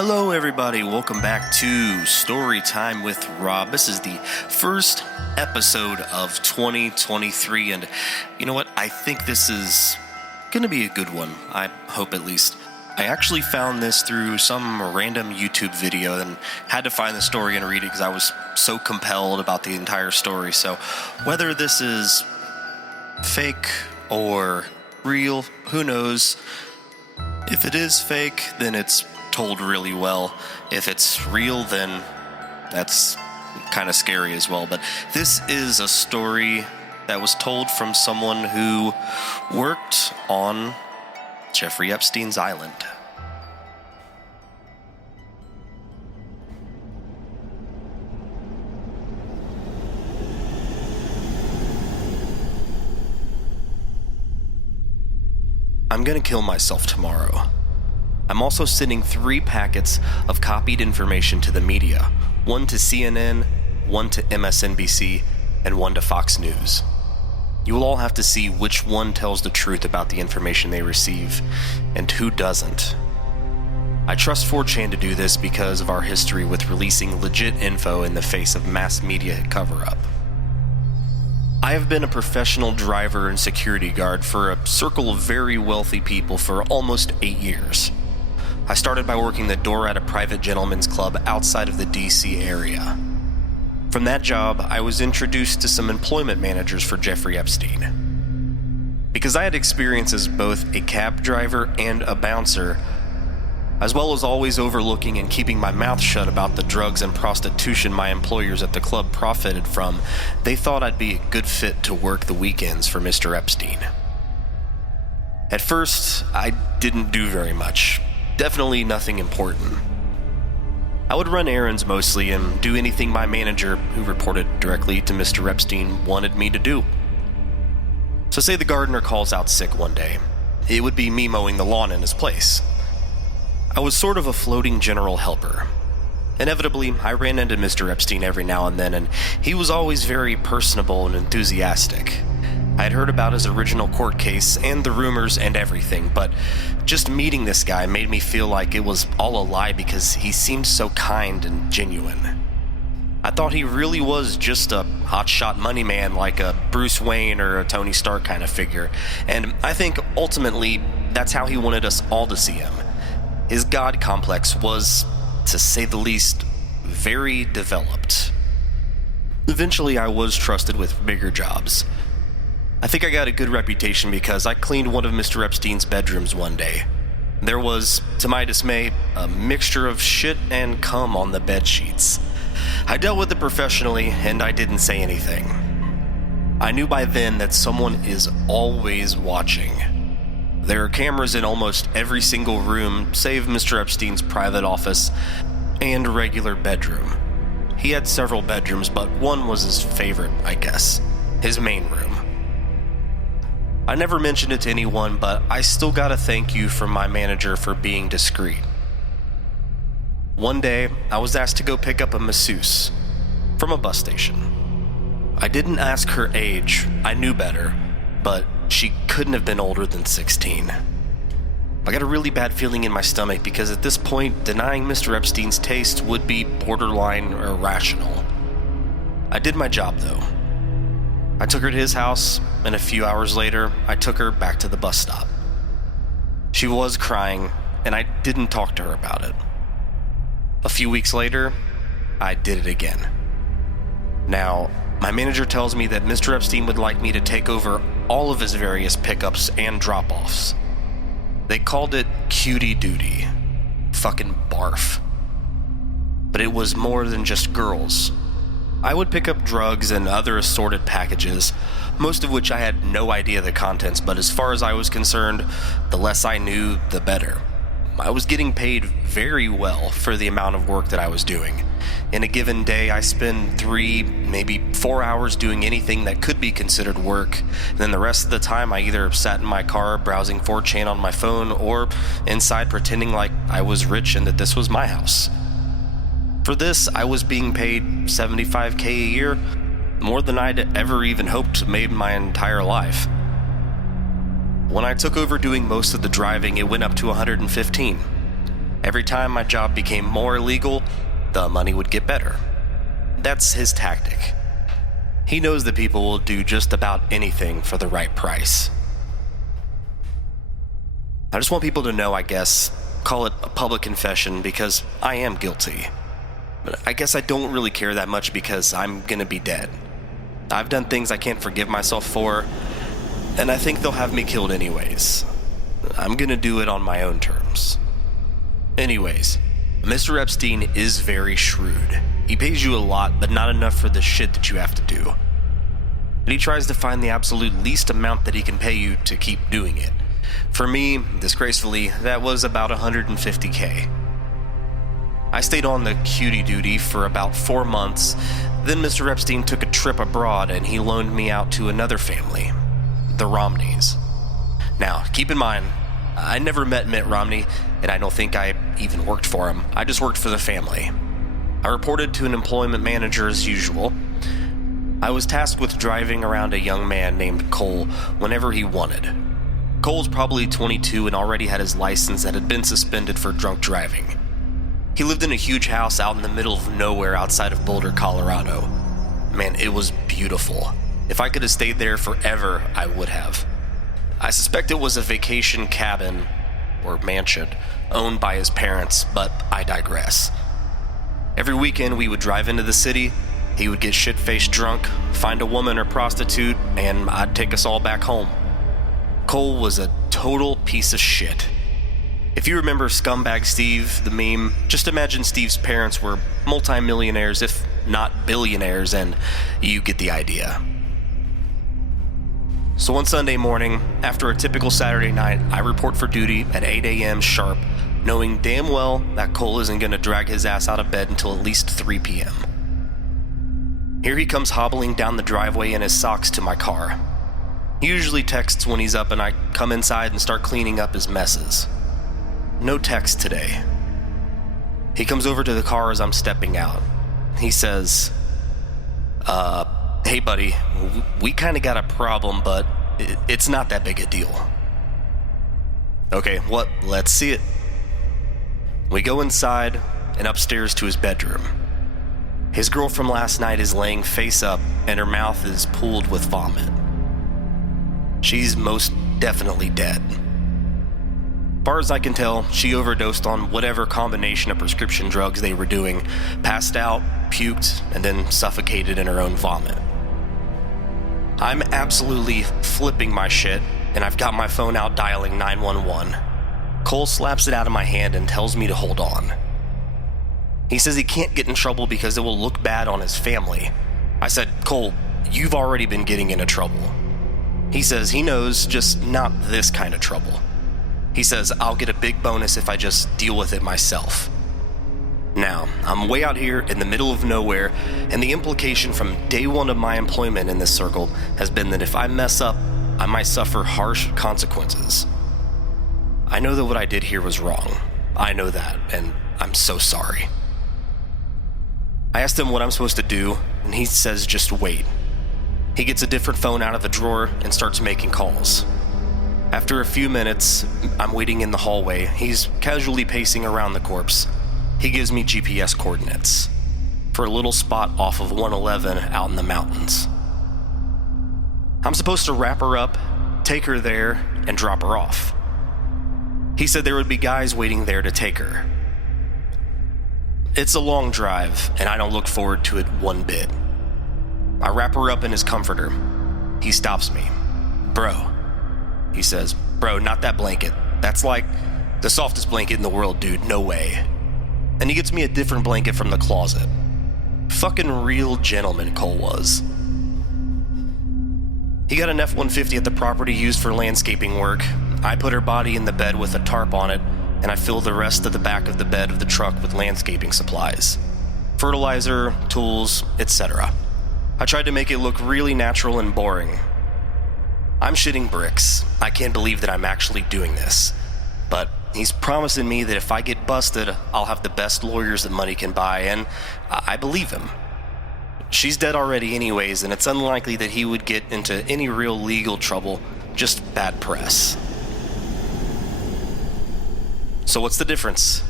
Hello everybody, welcome back to Story Time with Rob. This is the first episode of 2023, and you know what? I think this is going to be a good one. I hope at least. I actually found this through some random YouTube video and had to find the story and read it because I was so compelled about the entire story. So whether this is fake or real, who knows? If it is fake, then it's told really well. If it's real, then that's kind of scary as well. But this is a story that was told from someone who worked on Jeffrey Epstein's Island. I'm gonna kill myself tomorrow. I'm also sending 3 packets of copied information to the media, one to CNN, one to MSNBC, and one to Fox News. You will all have to see which one tells the truth about the information they receive, and who doesn't. I trust 4chan to do this because of our history with releasing legit info in the face of mass media cover-up. I have been a professional driver and security guard for a circle of very wealthy people for almost 8 years. I started by working the door at a private gentleman's club outside of the DC area. From that job, I was introduced to some employment managers for Jeffrey Epstein. Because I had experience as both a cab driver and a bouncer, as well as always overlooking and keeping my mouth shut about the drugs and prostitution my employers at the club profited from, they thought I'd be a good fit to work the weekends for Mr. Epstein. At first, I didn't do very much. Definitely nothing important. I would run errands mostly and do anything my manager, who reported directly to Mr. Epstein, wanted me to do. So say the gardener calls out sick one day. It would be me mowing the lawn in his place. I was sort of a floating general helper. Inevitably, I ran into Mr. Epstein every now and then, and he was always very personable and enthusiastic. I had heard about his original court case and the rumors and everything, but just meeting this guy made me feel like it was all a lie because he seemed so kind and genuine. I thought he really was just a hotshot money man like a Bruce Wayne or a Tony Stark kind of figure, and I think ultimately that's how he wanted us all to see him. His God complex was, to say the least, very developed. Eventually I was trusted with bigger jobs. I think I got a good reputation because I cleaned one of Mr. Epstein's bedrooms one day. There was, to my dismay, a mixture of shit and cum on the bed sheets. I dealt with it professionally, and I didn't say anything. I knew by then that someone is always watching. There are cameras in almost every single room, save Mr. Epstein's private office and regular bedroom. He had several bedrooms, but one was his favorite, I guess. His main room. I never mentioned it to anyone, but I still got a thank you from my manager for being discreet. One day, I was asked to go pick up a masseuse from a bus station. I didn't ask her age, I knew better, but she couldn't have been older than 16. I got a really bad feeling in my stomach because at this point, denying Mr. Epstein's taste would be borderline irrational. I did my job though. I took her to his house, and a few hours later, I took her back to the bus stop. She was crying, and I didn't talk to her about it. A few weeks later, I did it again. Now, my manager tells me that Mr. Epstein would like me to take over all of his various pickups and drop-offs. They called it cutie duty. Fucking barf. But it was more than just girls. I would pick up drugs and other assorted packages, most of which I had no idea the contents, but as far as I was concerned, the less I knew, the better. I was getting paid very well for the amount of work that I was doing. In a given day, I spend 3, maybe 4 hours doing anything that could be considered work, and then the rest of the time I either sat in my car browsing 4chan on my phone or inside pretending like I was rich and that this was my house. For this, I was being paid $75K a year, more than I'd ever even hoped made my entire life. When I took over doing most of the driving, it went up to 115. Every time my job became more illegal, the money would get better. That's his tactic. He knows that people will do just about anything for the right price. I just want people to know, I guess, call it a public confession because I am guilty. But I guess I don't really care that much because I'm gonna be dead. I've done things I can't forgive myself for, and I think they'll have me killed anyways. I'm gonna do it on my own terms. Anyways, Mr. Epstein is very shrewd. He pays you a lot, but not enough for the shit that you have to do. And he tries to find the absolute least amount that he can pay you to keep doing it. For me, disgracefully, that was about $150K. I stayed on the cutie duty for about 4 months. Then Mr. Epstein took a trip abroad and he loaned me out to another family, the Romneys. Now, keep in mind, I never met Mitt Romney, and I don't think I even worked for him. I just worked for the family. I reported to an employment manager as usual. I was tasked with driving around a young man named Cole whenever he wanted. Cole's probably 22 and already had his license that had been suspended for drunk driving. He lived in a huge house out in the middle of nowhere outside of Boulder, Colorado. Man, it was beautiful. If I could have stayed there forever, I would have. I suspect it was a vacation cabin, or mansion, owned by his parents, but I digress. Every weekend we would drive into the city, he would get shit-faced drunk, find a woman or prostitute, and I'd take us all back home. Cole was a total piece of shit. If you remember Scumbag Steve, the meme, just imagine Steve's parents were multimillionaires, if not billionaires, and you get the idea. So one Sunday morning, after a typical Saturday night, I report for duty at 8 a.m. sharp, knowing damn well that Cole isn't going to drag his ass out of bed until at least 3 p.m. Here he comes hobbling down the driveway in his socks to my car. He usually texts when he's up and I come inside and start cleaning up his messes. No text today. He comes over to the car as I'm stepping out. He says, hey buddy, we kinda got a problem, but it's not that big a deal. Okay, what? Let's see it. We go inside and upstairs to his bedroom. His girl from last night is laying face up and her mouth is pulled with vomit. She's most definitely dead. Far as I can tell, she overdosed on whatever combination of prescription drugs they were doing, passed out, puked, and then suffocated in her own vomit. I'm absolutely flipping my shit, and I've got my phone out dialing 911. Cole slaps it out of my hand and tells me to hold on. He says he can't get in trouble because it will look bad on his family. I said, Cole, you've already been getting into trouble. He says he knows, just not this kind of trouble. He says I'll get a big bonus if I just deal with it myself. Now, I'm way out here in the middle of nowhere, and the implication from day one of my employment in this circle has been that if I mess up, I might suffer harsh consequences. I know that what I did here was wrong. I know that, and I'm so sorry. I asked him what I'm supposed to do, and he says just wait. He gets a different phone out of the drawer and starts making calls. After a few minutes, I'm waiting in the hallway. He's casually pacing around the corpse. He gives me GPS coordinates for a little spot off of 111 out in the mountains. I'm supposed to wrap her up, take her there, and drop her off. He said there would be guys waiting there to take her. It's a long drive, and I don't look forward to it one bit. I wrap her up in his comforter. He stops me. Bro, he says, bro, not that blanket. That's like the softest blanket in the world, dude, no way. And he gets me a different blanket from the closet. Fucking real gentleman, Cole was. He got an F-150 at the property used for landscaping work. I put her body in the bed with a tarp on it, and I filled the rest of the back of the bed of the truck with landscaping supplies. Fertilizer, tools, etc. I tried to make it look really natural and boring. I'm shitting bricks. I can't believe that I'm actually doing this. But he's promising me that if I get busted, I'll have the best lawyers that money can buy, and I believe him. She's dead already anyways, and it's unlikely that he would get into any real legal trouble, just bad press. So what's the difference?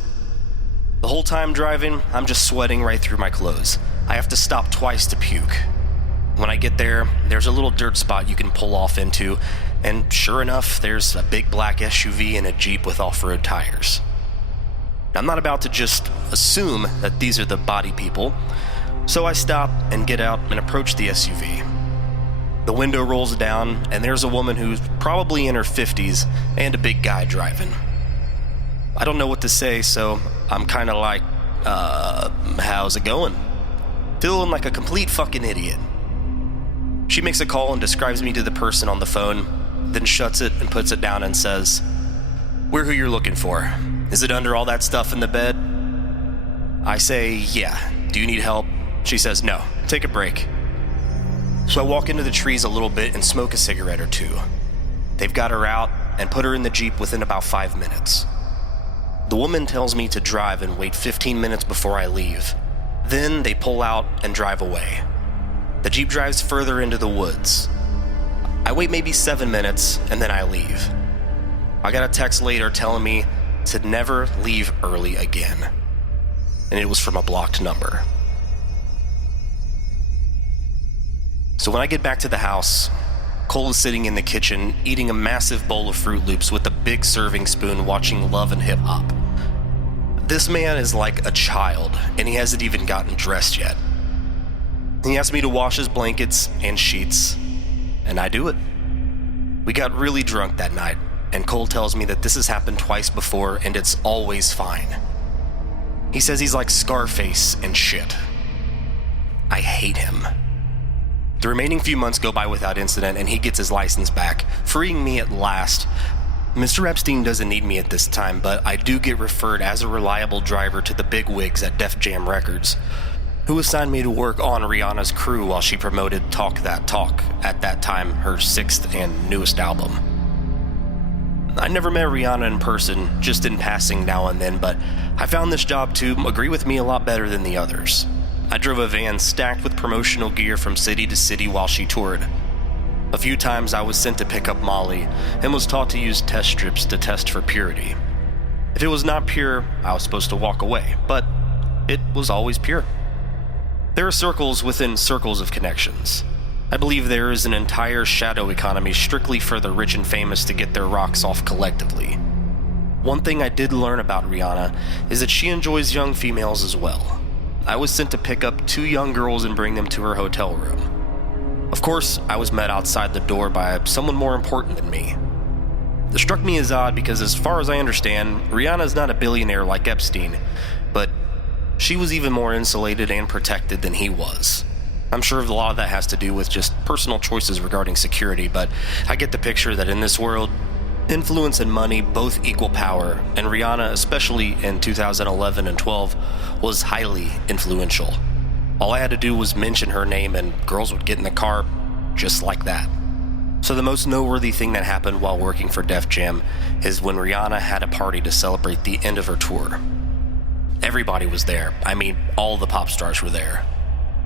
The whole time driving, I'm just sweating right through my clothes. I have to stop twice to puke. When I get there, there's a little dirt spot you can pull off into, and sure enough, there's a big black SUV and a Jeep with off-road tires. I'm not about to just assume that these are the body people, so I stop and get out and approach the SUV. The window rolls down, and there's a woman who's probably in her 50s and a big guy driving. I don't know what to say, so I'm kind of like, how's it going? Feeling like a complete fucking idiot. She makes a call and describes me to the person on the phone, then shuts it and puts it down and says, "We're who you're looking for. Is it under all that stuff in the bed?" I say, "Yeah. Do you need help?" She says, "No. Take a break." So I walk into the trees a little bit and smoke a cigarette or two. They've got her out and put her in the Jeep within about 5 minutes. The woman tells me to drive and wait 15 minutes before I leave. Then they pull out and drive away. The Jeep drives further into the woods. I wait maybe 7 minutes and then I leave. I got a text later telling me to never leave early again. And it was from a blocked number. So when I get back to the house, Cole is sitting in the kitchen eating a massive bowl of Fruit Loops with a big serving spoon watching Love and Hip Hop. This man is like a child, and he hasn't even gotten dressed yet. He asked me to wash his blankets and sheets, and I do it. We got really drunk that night, and Cole tells me that this has happened twice before and it's always fine. He says he's like Scarface and shit. I hate him. The remaining few months go by without incident, and he gets his license back, freeing me at last. Mr. Epstein doesn't need me at this time, but I do get referred as a reliable driver to the bigwigs at Def Jam Records, who assigned me to work on Rihanna's crew while she promoted Talk That Talk, at that time her 6th and newest album. I never met Rihanna in person, just in passing now and then, but I found this job to agree with me a lot better than the others. I drove a van stacked with promotional gear from city to city while she toured. A few times I was sent to pick up Molly and was taught to use test strips to test for purity. If it was not pure, I was supposed to walk away, but it was always pure. There are circles within circles of connections. I believe there is an entire shadow economy strictly for the rich and famous to get their rocks off collectively. One thing I did learn about Rihanna is that she enjoys young females as well. I was sent to pick up 2 young girls and bring them to her hotel room. Of course, I was met outside the door by someone more important than me. It struck me as odd because, as far as I understand, Rihanna is not a billionaire like Epstein, but she was even more insulated and protected than he was. I'm sure a lot of that has to do with just personal choices regarding security, but I get the picture that in this world, influence and money both equal power, and Rihanna, especially in 2011 and 12, was highly influential. All I had to do was mention her name and girls would get in the car just like that. So the most noteworthy thing that happened while working for Def Jam is when Rihanna had a party to celebrate the end of her tour. Everybody was there. I mean, all the pop stars were there.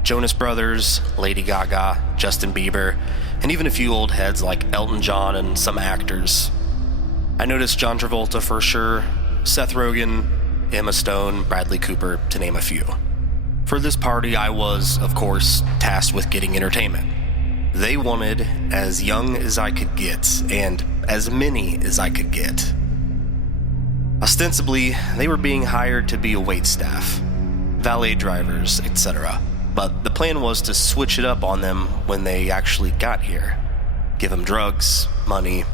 Jonas Brothers, Lady Gaga, Justin Bieber, and even a few old heads like Elton John and some actors. I noticed John Travolta for sure, Seth Rogen, Emma Stone, Bradley Cooper, to name a few. For this party, I was, of course, tasked with getting entertainment. They wanted as young as I could get, and as many as I could get. Ostensibly, they were being hired to be a waitstaff, valet drivers, etc. But the plan was to switch it up on them when they actually got here. Give them drugs, money,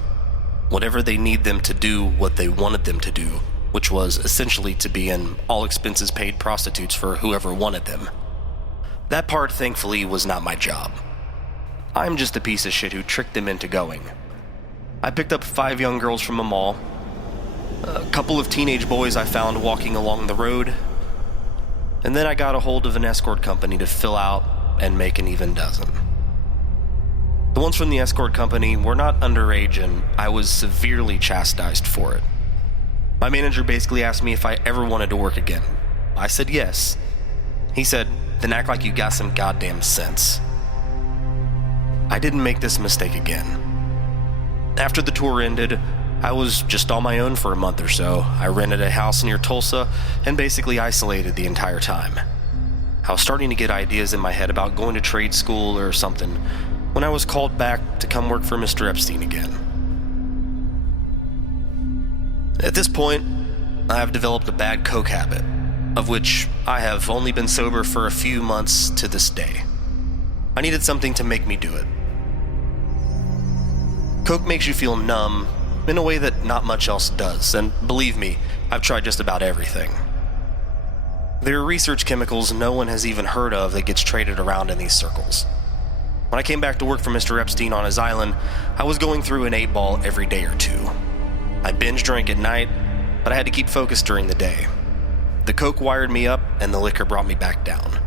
whatever they need them to do what they wanted them to do, which was essentially to be in all-expenses-paid prostitutes for whoever wanted them. That part, thankfully, was not my job. I'm just a piece of shit who tricked them into going. I picked up 5 young girls from a mall, a couple of teenage boys I found walking along the road, and then I got a hold of an escort company to fill out and make an even dozen. The ones from the escort company were not underage, and I was severely chastised for it. My manager basically asked me if I ever wanted to work again. I said yes. He said, "Then act like you got some goddamn sense." I didn't make this mistake again. After the tour ended, I was just on my own for a month or so. I rented a house near Tulsa and basically isolated the entire time. I was starting to get ideas in my head about going to trade school or something when I was called back to come work for Mr. Epstein again. At this point, I have developed a bad coke habit, of which I have only been sober for a few months to this day. I needed something to make me do it. Coke makes you feel numb in a way that not much else does, and believe me, I've tried just about everything. There are research chemicals no one has even heard of that gets traded around in these circles. When I came back to work for Mr. Epstein on his island, I was going through an 8-ball every day or two. I binge drank at night, but I had to keep focused during the day. The coke wired me up, and the liquor brought me back down.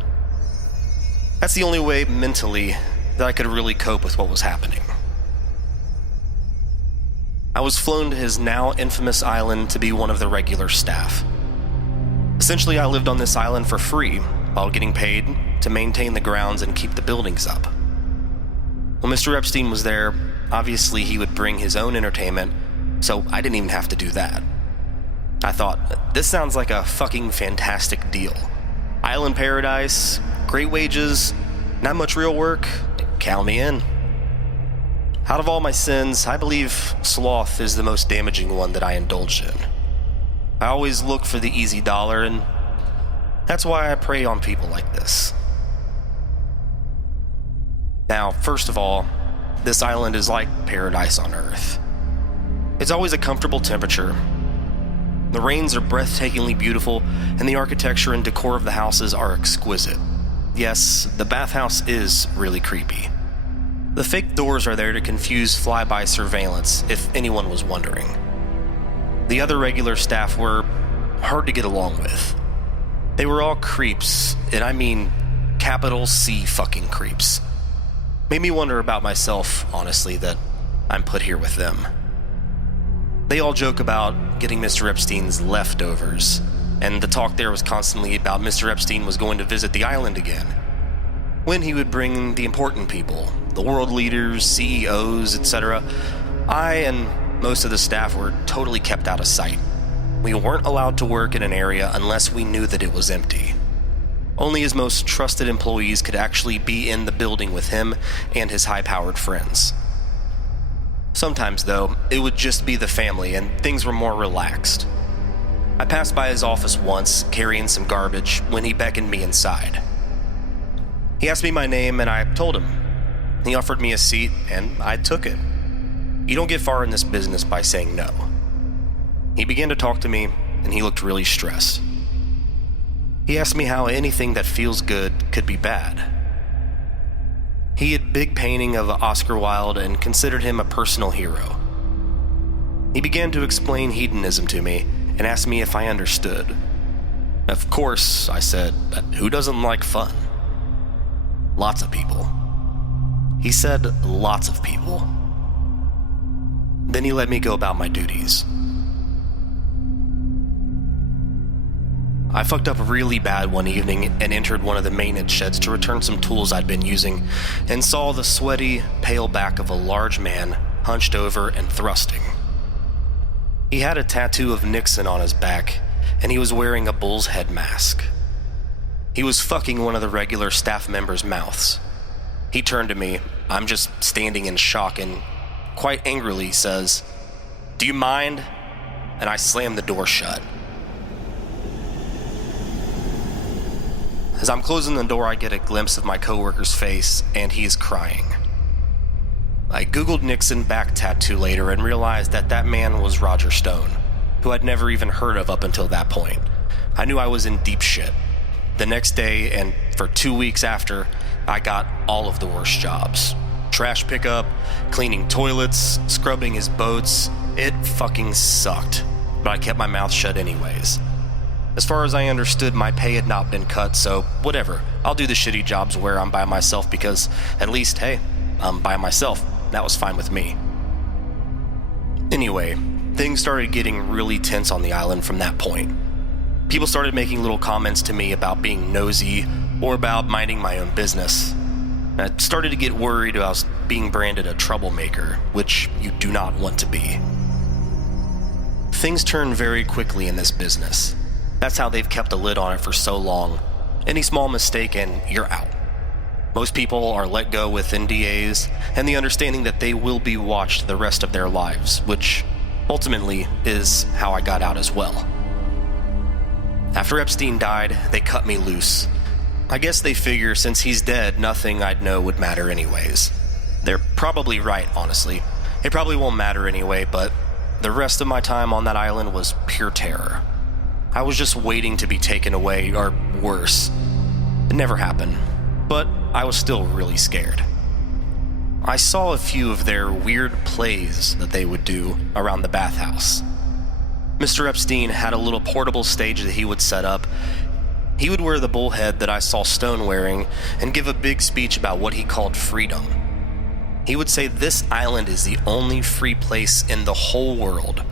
That's the only way mentally that I could really cope with what was happening. I was flown to his now infamous island to be one of the regular staff. Essentially, I lived on this island for free while getting paid to maintain the grounds and keep the buildings up. When Mr. Epstein was there, obviously he would bring his own entertainment, so I didn't even have to do that. I thought, this sounds like a fucking fantastic deal. Island paradise, great wages, not much real work, count me in. Out of all my sins, I believe sloth is the most damaging one that I indulge in. I always look for the easy dollar, and that's why I prey on people like this. Now, first of all, this island is like paradise on Earth. It's always a comfortable temperature. The rains are breathtakingly beautiful, and the architecture and decor of the houses are exquisite. Yes, the bathhouse is really creepy. The fake doors are there to confuse flyby surveillance, if anyone was wondering. The other regular staff were hard to get along with. They were all creeps, and I mean capital C fucking creeps. Made me wonder about myself, honestly, that I'm put here with them. They all joke about getting Mr. Epstein's leftovers, and the talk there was constantly about Mr. Epstein was going to visit the island again, when he would bring the important people, the world leaders, CEOs, etc. I and most of the staff were totally kept out of sight. We weren't allowed to work in an area unless we knew that it was empty. Only his most trusted employees could actually be in the building with him and his high-powered friends. Sometimes, though, it would just be the family and things were more relaxed. I passed by his office once, carrying some garbage, when he beckoned me inside. He asked me my name and I told him. He offered me a seat and I took it. You don't get far in this business by saying no. He began to talk to me and he looked really stressed. He asked me how anything that feels good could be bad. He had big painting of Oscar Wilde and considered him a personal hero. He began to explain hedonism to me and asked me if I understood. Of course, I said, who doesn't like fun? Lots of people. He said lots of people. Then he let me go about my duties. I fucked up really bad one evening and entered one of the maintenance sheds to return some tools I'd been using and saw the sweaty, pale back of a large man hunched over and thrusting. He had a tattoo of Nixon on his back and he was wearing a bull's head mask. He was fucking one of the regular staff members' mouths. He turned to me, I'm just standing in shock, and quite angrily says, "Do you mind?" And I slammed the door shut. As I'm closing the door, I get a glimpse of my coworker's face, and he is crying. I googled Nixon back tattoo later and realized that that man was Roger Stone, who I'd never even heard of up until that point. I knew I was in deep shit. The next day, and for 2 weeks after, I got all of the worst jobs. Trash pickup, cleaning toilets, scrubbing his boats. It fucking sucked, but I kept my mouth shut anyways. As far as I understood, my pay had not been cut, so whatever. I'll do the shitty jobs where I'm by myself because, at least, hey, I'm by myself. That was fine with me. Anyway, things started getting really tense on the island from that point. People started making little comments to me about being nosy or about minding my own business. I started to get worried about being branded a troublemaker, which you do not want to be. things turn very quickly in this business. That's how they've kept a lid on it for so long. Any small mistake and you're out. Most people are let go with NDAs and the understanding that they will be watched the rest of their lives, which ultimately is how I got out as well. After Epstein died, they cut me loose. I guess they figure since he's dead, nothing I'd know would matter anyways. They're probably right, honestly. It probably won't matter anyway, but the rest of my time on that island was pure terror. I was just waiting to be taken away, or worse. It never happened, but I was still really scared. I saw a few of their weird plays that they would do around the bathhouse. Mr. Epstein had a little portable stage that he would set up. He would wear the bullhead that I saw Stone wearing and give a big speech about what he called freedom. He would say this island is the only free place in the whole world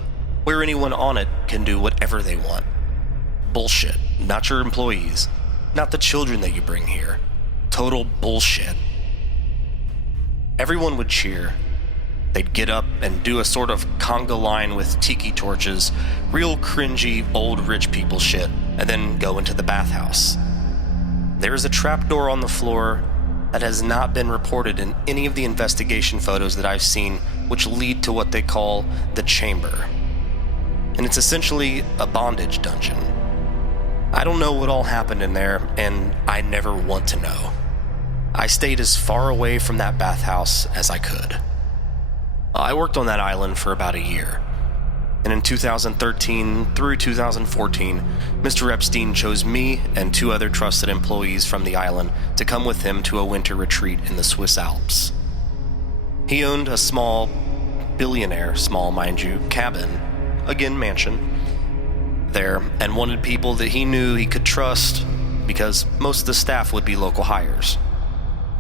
where anyone on it can do whatever they want. Bullshit. Not your employees. Not the children that you bring here. Total bullshit. Everyone would cheer. They'd get up and do a sort of conga line with tiki torches, real cringy old rich people shit, and then go into the bathhouse. There is a trapdoor on the floor that has not been reported in any of the investigation photos that I've seen, which lead to what they call the chamber. And it's essentially a bondage dungeon. I don't know what all happened in there, and I never want to know. I stayed as far away from that bathhouse as I could. I worked on that island for about a year, and in 2013 through 2014, Mr. Epstein chose me and 2 other trusted employees from the island to come with him to a winter retreat in the Swiss Alps. He owned a small, billionaire, small mind you, cabin, again mansion, there, and wanted people that he knew he could trust because most of the staff would be local hires.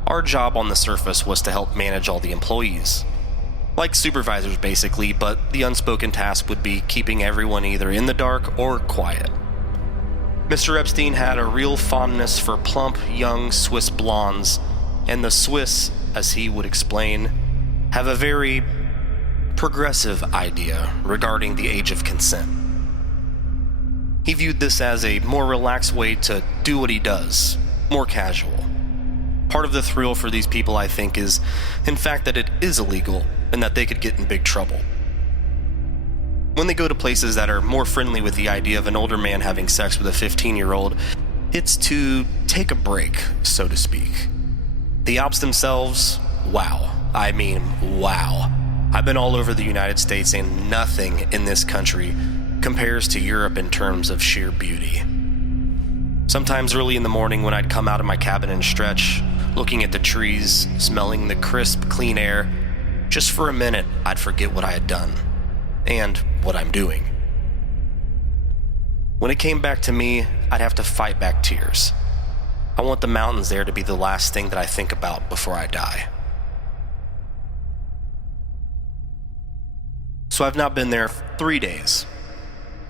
Our job on the surface was to help manage all the employees. Like supervisors basically, but the unspoken task would be keeping everyone either in the dark or quiet. Mr. Epstein had a real fondness for plump, young Swiss blondes, and the Swiss, as he would explain, have a very progressive idea regarding the age of consent. He viewed this as a more relaxed way to do what he does, more casual. Part of the thrill for these people, I think, is in fact that it is illegal and that they could get in big trouble. When they go to places that are more friendly with the idea of an older man having sex with a 15-year-old, it's to take a break, so to speak. The Alps themselves, wow. I mean, wow. I've been all over the United States and nothing in this country compares to Europe in terms of sheer beauty. Sometimes early in the morning when I'd come out of my cabin and stretch, looking at the trees, smelling the crisp, clean air, just for a minute, I'd forget what I had done, and what I'm doing. When it came back to me, I'd have to fight back tears. I want the mountains there to be the last thing that I think about before I die. So I've now been there 3 days,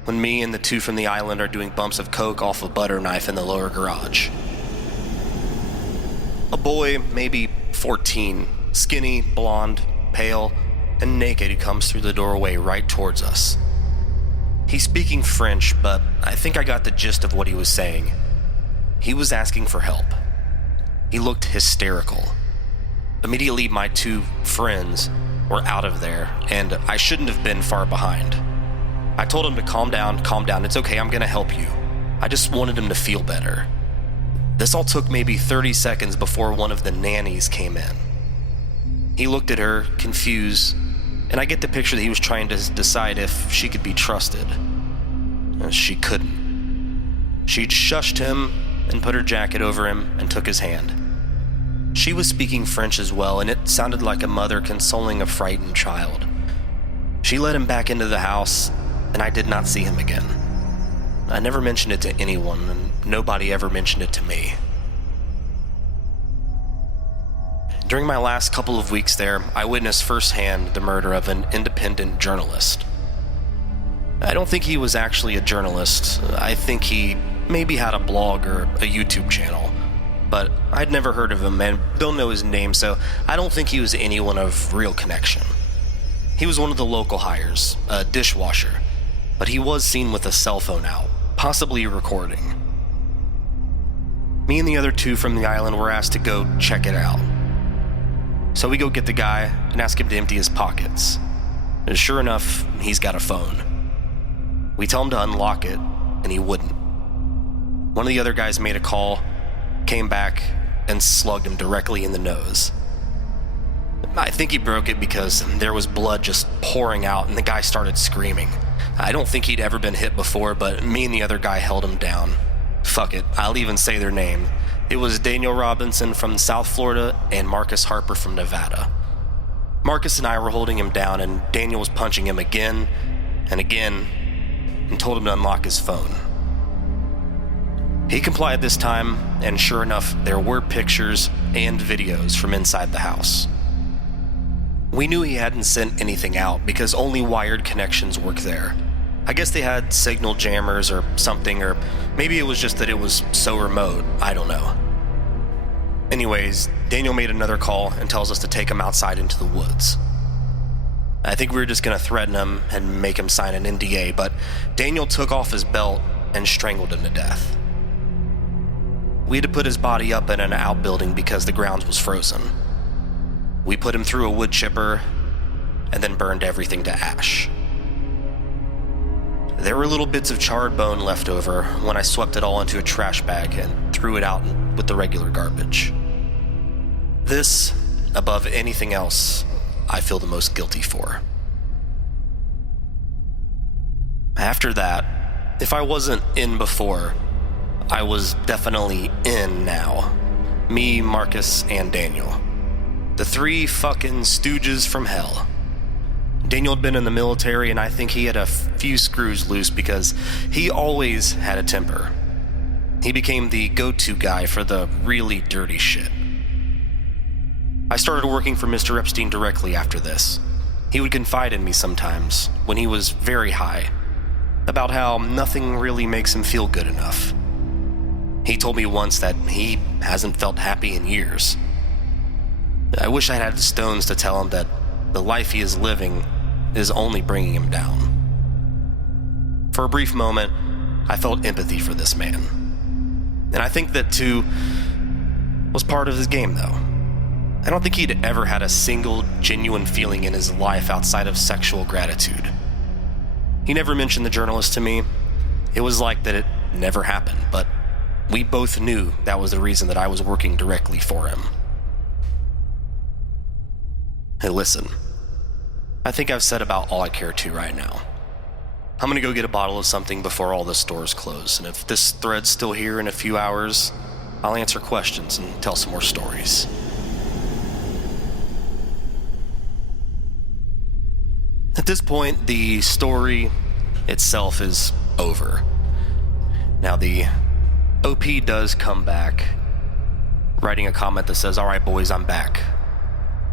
when me and the 2 from the island are doing bumps of coke off a butter knife in the lower garage. A boy, maybe 14, skinny, blonde, pale, and naked, who comes through the doorway right towards us. He's speaking French, but I think I got the gist of what he was saying. He was asking for help. He looked hysterical. Immediately, my 2 friends were out of there, and I shouldn't have been far behind. I told him to calm down, it's okay, I'm gonna help you. I just wanted him to feel better. This all took maybe 30 seconds before one of the nannies came in. He looked at her, confused, and I get the picture that he was trying to decide if she could be trusted. She couldn't. She shushed him and put her jacket over him and took his hand. She was speaking French as well, and it sounded like a mother consoling a frightened child. She led him back into the house, and I did not see him again. I never mentioned it to anyone, and nobody ever mentioned it to me. During my last couple of weeks there, I witnessed firsthand the murder of an independent journalist. I don't think he was actually a journalist. I think he maybe had a blog or a YouTube channel, but I'd never heard of him and don't know his name, so I don't think he was anyone of real connection. He was one of the local hires, a dishwasher, but he was seen with a cell phone out, possibly recording. Me and the other two from the island were asked to go check it out. So we go get the guy and ask him to empty his pockets. And sure enough, he's got a phone. We tell him to unlock it, and he wouldn't. One of the other guys made a call, came back, and slugged him directly in the nose. I think he broke it because there was blood just pouring out and the guy started screaming. I don't think he'd ever been hit before, but me and the other guy held him down. Fuck it, I'll even say their name. It was Daniel Robinson from South Florida and Marcus Harper from Nevada. Marcus and I were holding him down, and Daniel was punching him again and again and told him to unlock his phone. He complied this time, and sure enough, there were pictures and videos from inside the house. We knew he hadn't sent anything out because only wired connections work there. I guess they had signal jammers or something, or maybe it was just that it was so remote, I don't know. Anyways, Daniel made another call and tells us to take him outside into the woods. I think we were just going to threaten him and make him sign an NDA, but Daniel took off his belt and strangled him to death. We had to put his body up in an outbuilding because the ground was frozen. We put him through a wood chipper and then burned everything to ash. There were little bits of charred bone left over when I swept it all into a trash bag and threw it out with the regular garbage. This, above anything else, I feel the most guilty for. After that, if I wasn't in before, I was definitely in now. Me, Marcus, and Daniel. The three fucking stooges from hell. Daniel had been in the military, and I think he had a few screws loose because he always had a temper. He became the go-to guy for the really dirty shit. I started working for Mr. Epstein directly after this. He would confide in me sometimes, when he was very high, about how nothing really makes him feel good enough. He told me once that he hasn't felt happy in years. I wish I had the stones to tell him that the life he is living is only bringing him down. For a brief moment, I felt empathy for this man. And I think that too was part of his game, though. I don't think he'd ever had a single genuine feeling in his life outside of sexual gratitude. He never mentioned the journalist to me. It was like that it never happened, but we both knew that was the reason that I was working directly for him. Hey, listen. I think I've said about all I care to right now. I'm gonna go get a bottle of something before all the stores close, and if this thread's still here in a few hours, I'll answer questions and tell some more stories. At this point, the story itself is over. Now, the OP does come back, writing a comment that says, "All right, boys, I'm back.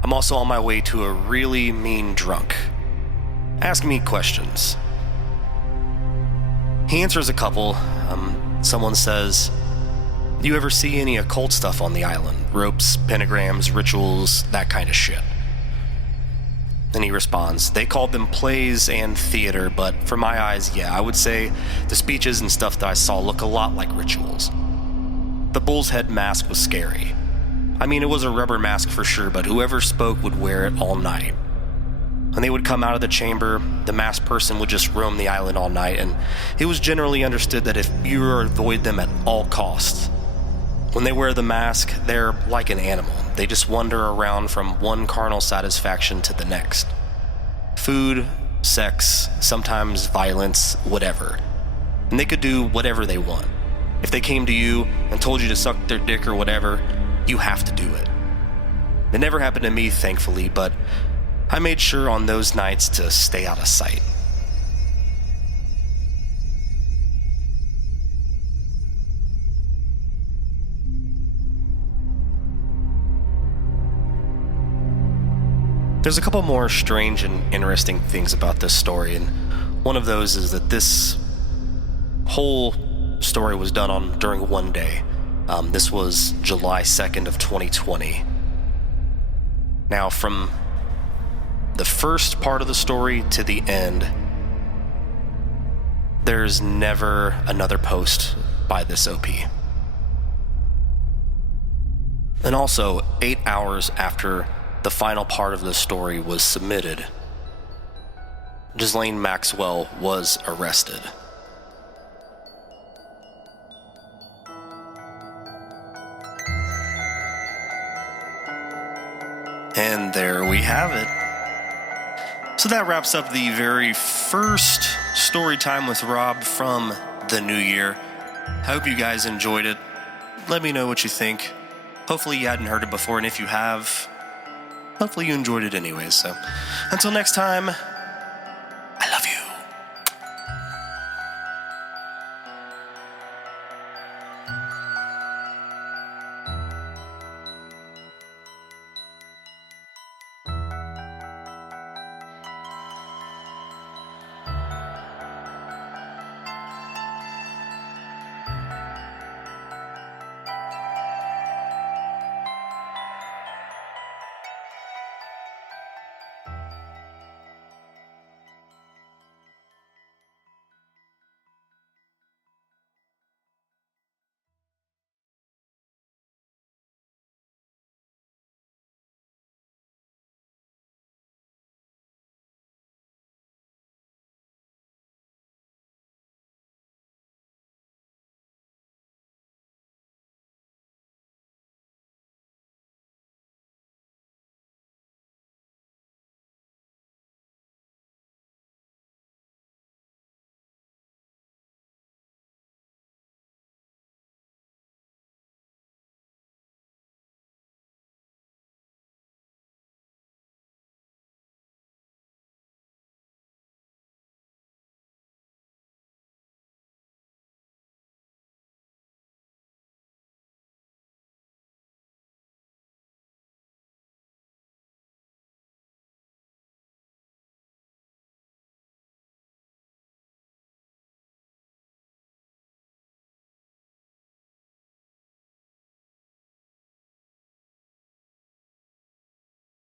I'm also on my way to a really mean drunk. Ask me questions." He answers a couple. Someone says, "Do you ever see any occult stuff on the island? Ropes, pentagrams, rituals, that kind of shit?" And he responds, "They called them plays and theater, but for my eyes, yeah, I would say the speeches and stuff that I saw look a lot like rituals. The bull's head mask was scary. I mean, it was a rubber mask for sure, but whoever spoke would wear it all night. When they would come out of the chamber, the masked person would just roam the island all night, and it was generally understood that if you were to avoid them at all costs. When they wear the mask, they're like an animal. They just wander around from one carnal satisfaction to the next. Food, sex, sometimes violence, whatever. And they could do whatever they want. If they came to you and told you to suck their dick or whatever, you have to do it. It never happened to me, thankfully, but I made sure on those nights to stay out of sight." There's a couple more strange and interesting things about this story, and one of those is that this whole story was done during one day. This was July 2nd of 2020. Now, from the first part of the story to the end, there's never another post by this OP. And also, 8 hours after the final part of the story was submitted, Ghislaine Maxwell was arrested. And there we have it. So that wraps up the very first story time with Rob from the new year. I hope you guys enjoyed it. Let me know what you think. Hopefully you hadn't heard it before, and if you have, hopefully you enjoyed it anyways. So until next time,